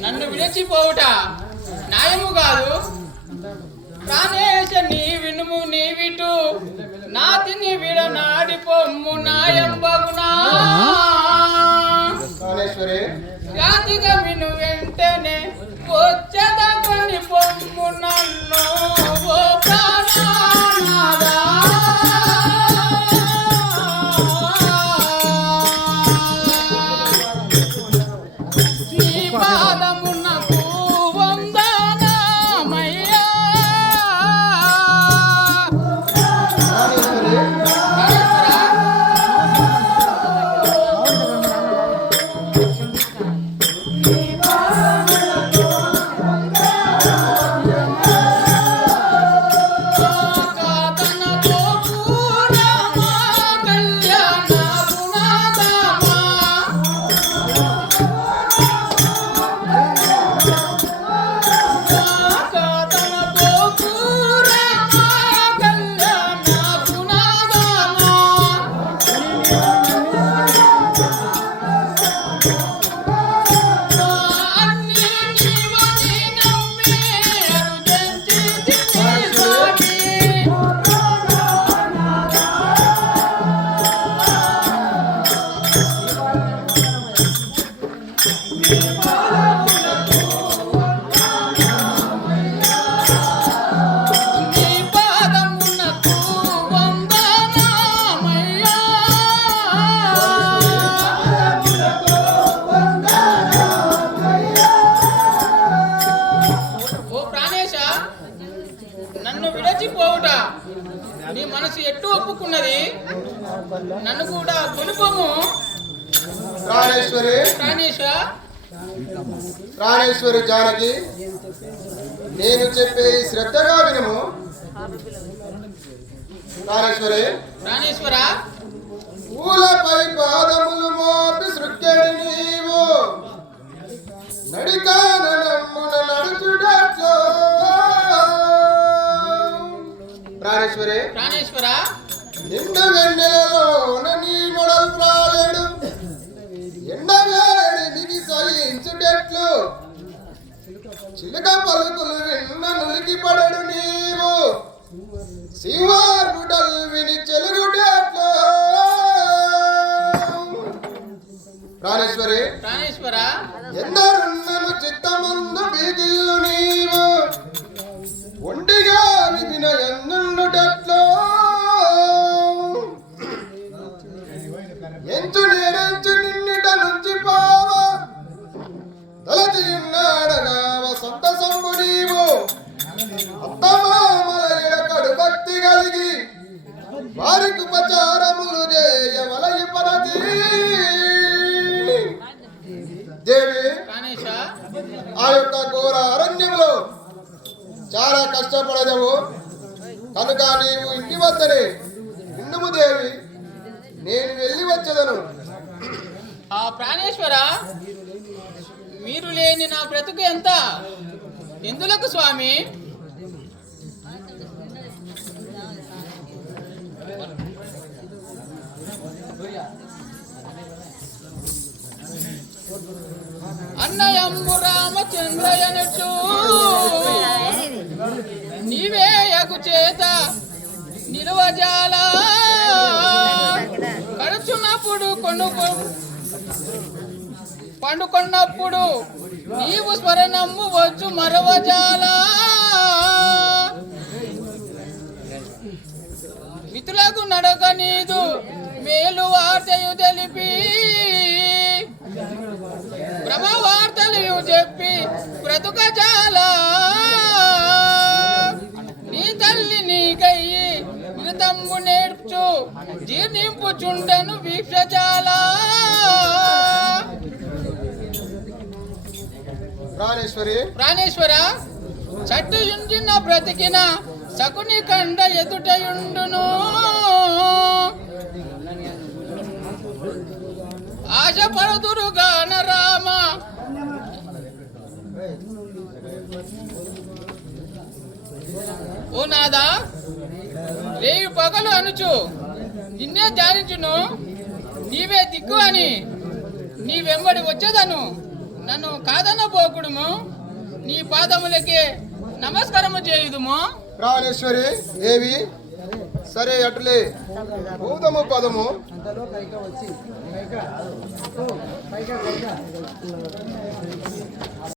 నన్ను విడిచిపోవుట. న్యాయము కాదు. ప్రాణేశ నీ వినుము నీ విటు నాతిని విడనాడి పొమ్ము నాయం బగునా. విను వెంటనే. వచ్చద నీ నీ మనసు ఎట్టు ఒప్పుకున్నది? నన్ను కూడా కొనుకోము ప్రాణేశ్వరి. ప్రాణేశ ప్రాణేశ్వరి జానకి నేను చెప్పే శ్రద్ధగా వినము. ప్రాణేశ్వరి ప్రాణేశ్వర? పూలపై పాదములు మోపి సృక్కెడి నీవు. నడికాన నమ్మున నడుచుడట్లో ప్రాణేశ్వరి ప్రాణేశ్వర? నిండు వెన్నెలలోన సహించుటెట్లు చిలుక పలుకులు విన్న నులికి పడడు నీవు. శివార్పుడల్ విని చెలుగుటెట్లు ప్రాణేశ్వరి ప్రాణేశ్వర? ఎందరున్నను చిత్తమందు బీగిల్లు నీవు వారికి ఉపచారములు చేయవలయి పరది దేవి ఆ యొక్క ఘోర అరణ్యంలో చాలా కష్టపడదవు. కనుక నీవు ఇంటి వద్దనే ఉండుము దేవి నేను వెళ్ళి వచ్చేదను. ఆ ప్రాణేశ్వర మీరు లేని నా బ్రతుకు ఎంత? ఎందులకు స్వామి? అన్నయమ్ము రామచంద్రయనుచు నీవేయకు చేత నిలువజాల. కడుచున్నప్పుడు కొనుకు పండుకున్నప్పుడు నీవు స్మరణము వచ్చు మరవజాల. మితులకు నడక నీదు మేలు వార్తయు తెలిపి. భ్రమ వార్తలు చెప్పి బ్రతుక చాలా నీ తల్లి నీకయ్యి మృతంబు నేర్చు జీర్ణింపుచుండెను వీక్ష చాలా ప్రాణేశ్వరి. ప్రాణేశ్వర చట్టుయుంచిన బ్రతికిన సకుని కండ ఎదుటయుండును. ఆశపడుదురు ఓ నాదా రేయి పగలు అనుచు. నిన్నే ధ్యానించును. నీవే దిక్కు అని. నీ వెంబడి వచ్చేదను. నన్ను కాదన్న పోకుడుము నీ పాదములకి నమస్కారము చేయుదుము. రావణేశ్వరి దేవి సరే అటులే. భూతము పదము.